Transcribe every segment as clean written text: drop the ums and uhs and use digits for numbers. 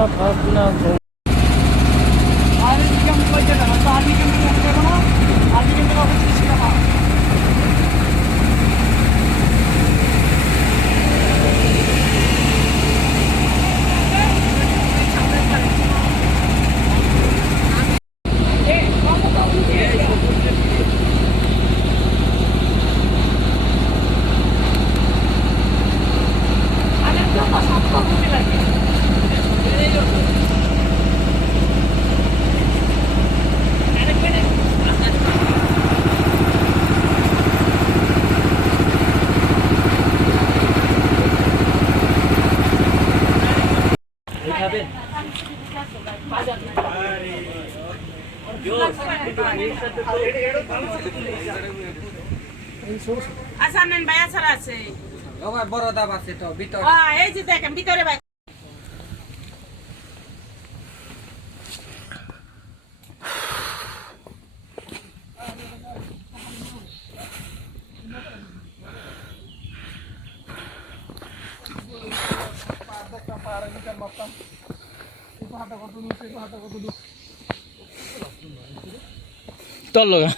Krishna Bhakti আচ্ছা নেন ভাই আছাড় আছে ওই বড় দাব আছে তো ভিতরে এই যে দেখেন ভিতরে ভাই তোর লগা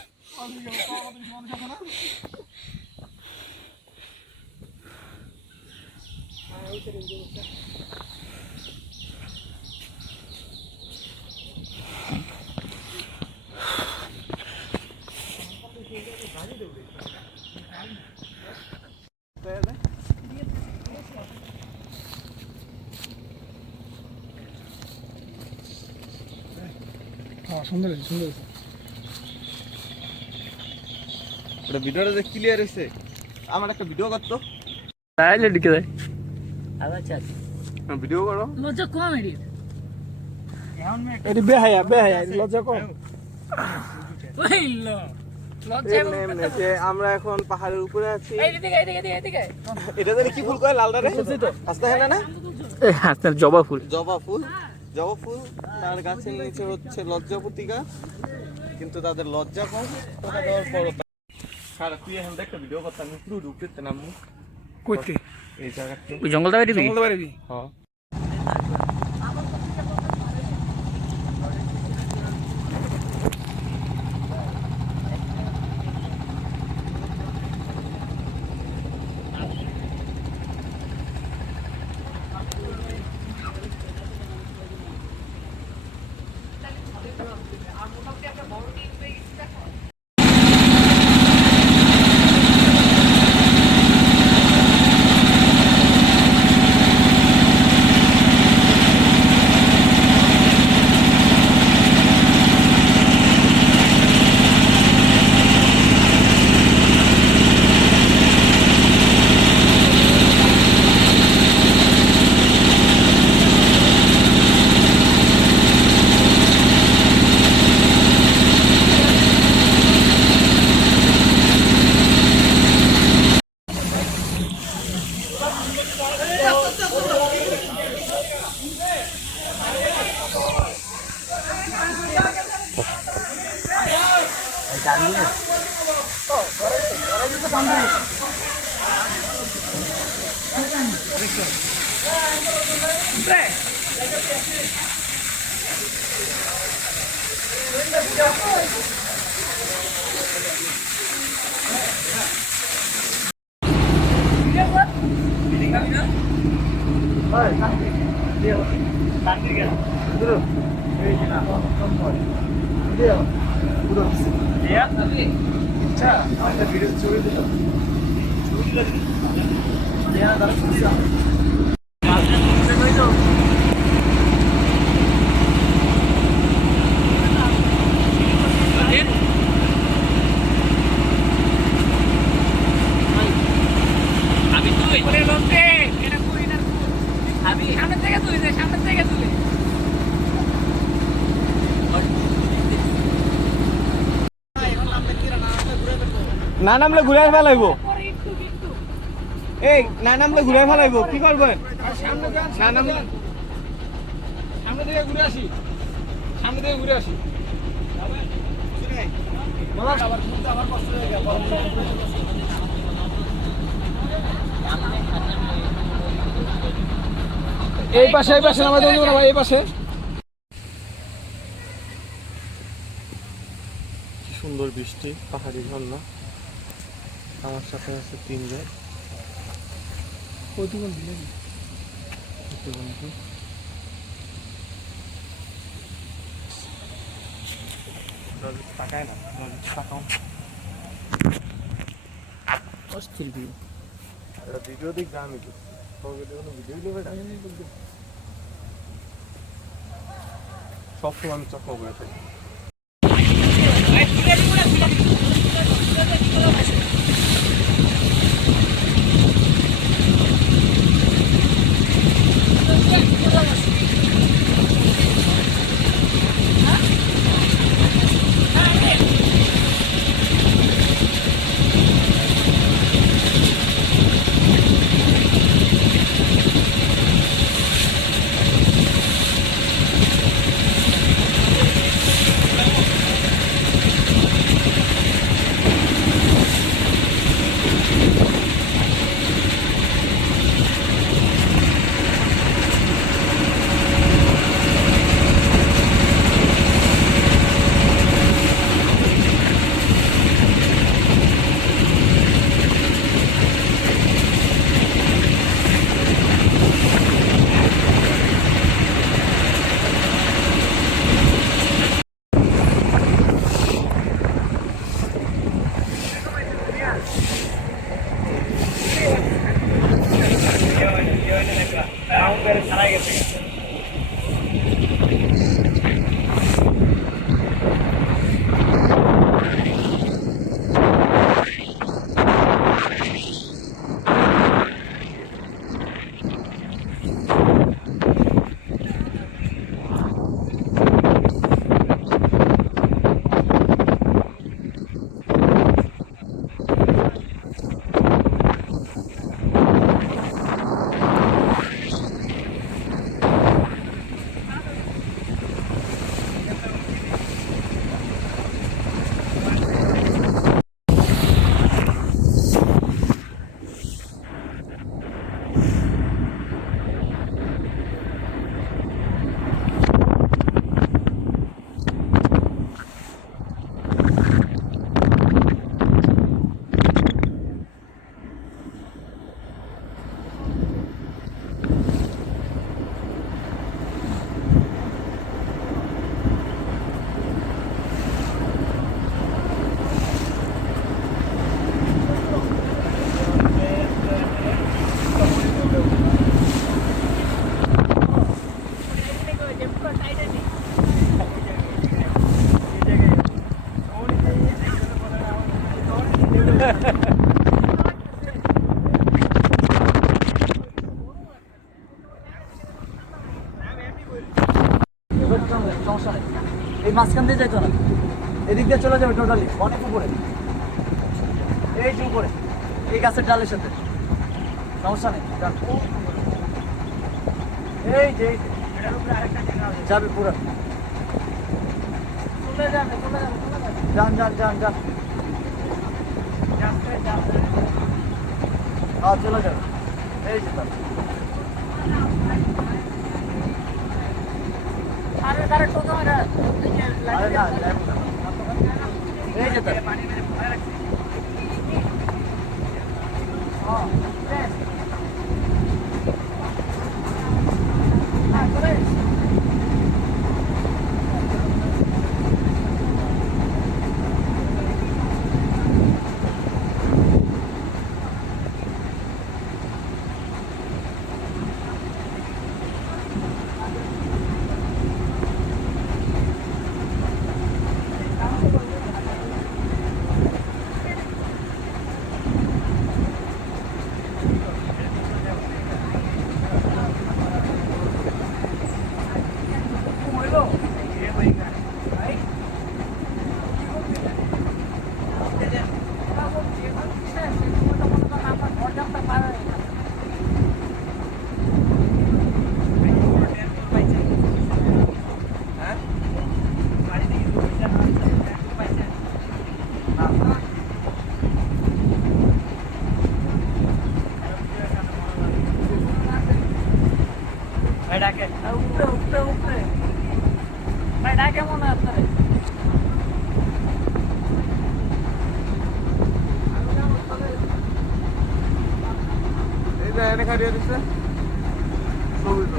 সুন্দর সুন্দর এটা ভিডিওটা যে ক্লিয়ার হয়েছে আমার একটা ভিডিও করতো তাইলে ঢুকে দেয় ভিডিও করো লজ্জা কমেডি এটি বেহায়া বেহায়া লজ্জা কম ওই লো লজ্জা এমনি যে আমরা এখন পাহাড়ের উপরে আছি এইদিকে এটা জানি কি ফুল কয় লালটা রে আস্তে হয় না এই হাসনার জবা ফুল জবা ফুল তার গাছের নিচে হচ্ছে লজ্জাপতি গাছ কিন্তু তাদের লজ্জা কম ওটা দেওয়ার পর সারা তুই এখন একটা ভিডিও করতাম আমি পুরো ঢুকতে নামু কইতে এই জায়গাতে ওই জঙ্গলটা বাড়ি জঙ্গলটা পারবি হ্যাঁ না নামলে ঘুরে ফেলাইবো এই না নামলে ঘুরে ফেলাইবো কি করবেন না নামলে সামনে থেকে ঘুরে আসি আবার কষ্ট হয়ে গেল এই পাশে আমাদের বন্ধুরা ভাই এই পাশে। কি সুন্দর বৃষ্টি, পাহাড়ি ঝর্ণা। আমার সাথে আছে 3 জন প্রতিবন্ধী। তাকায় না, তাকাও। অস্থির ভিউ। এটা ভিডিও দেখবে, আমি ভিডিও নেবে না, সবসময় আমি চক্র করে থাকি। সমস্যা নেই, এই মাঝখান দিয়ে যাইতো না, এদিক দিয়ে চলে যাবে টোটালি অনেক উপরে, এই যে উপরে এই গাছের ডালের সাথে। সমস্যা নেই, এই যে যাবে পুরো, যান যান যান যান, হ্যাঁ চলে যাবে, এই যে আরে তারা টোটো না আরে না এই যে ডাকে উপরে উপরে উপরে ভাই ডাকে মনে হয় আপনারে এই যে এনে খাইয়ে দিচ্ছে ছবি তো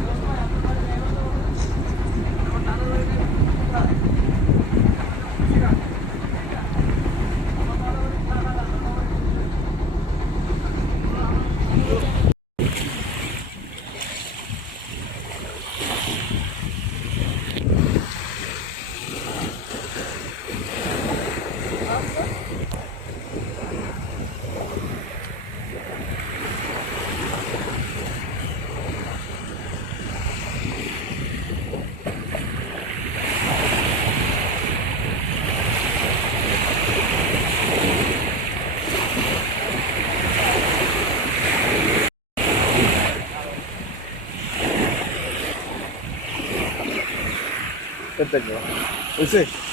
Perfecto. Ese.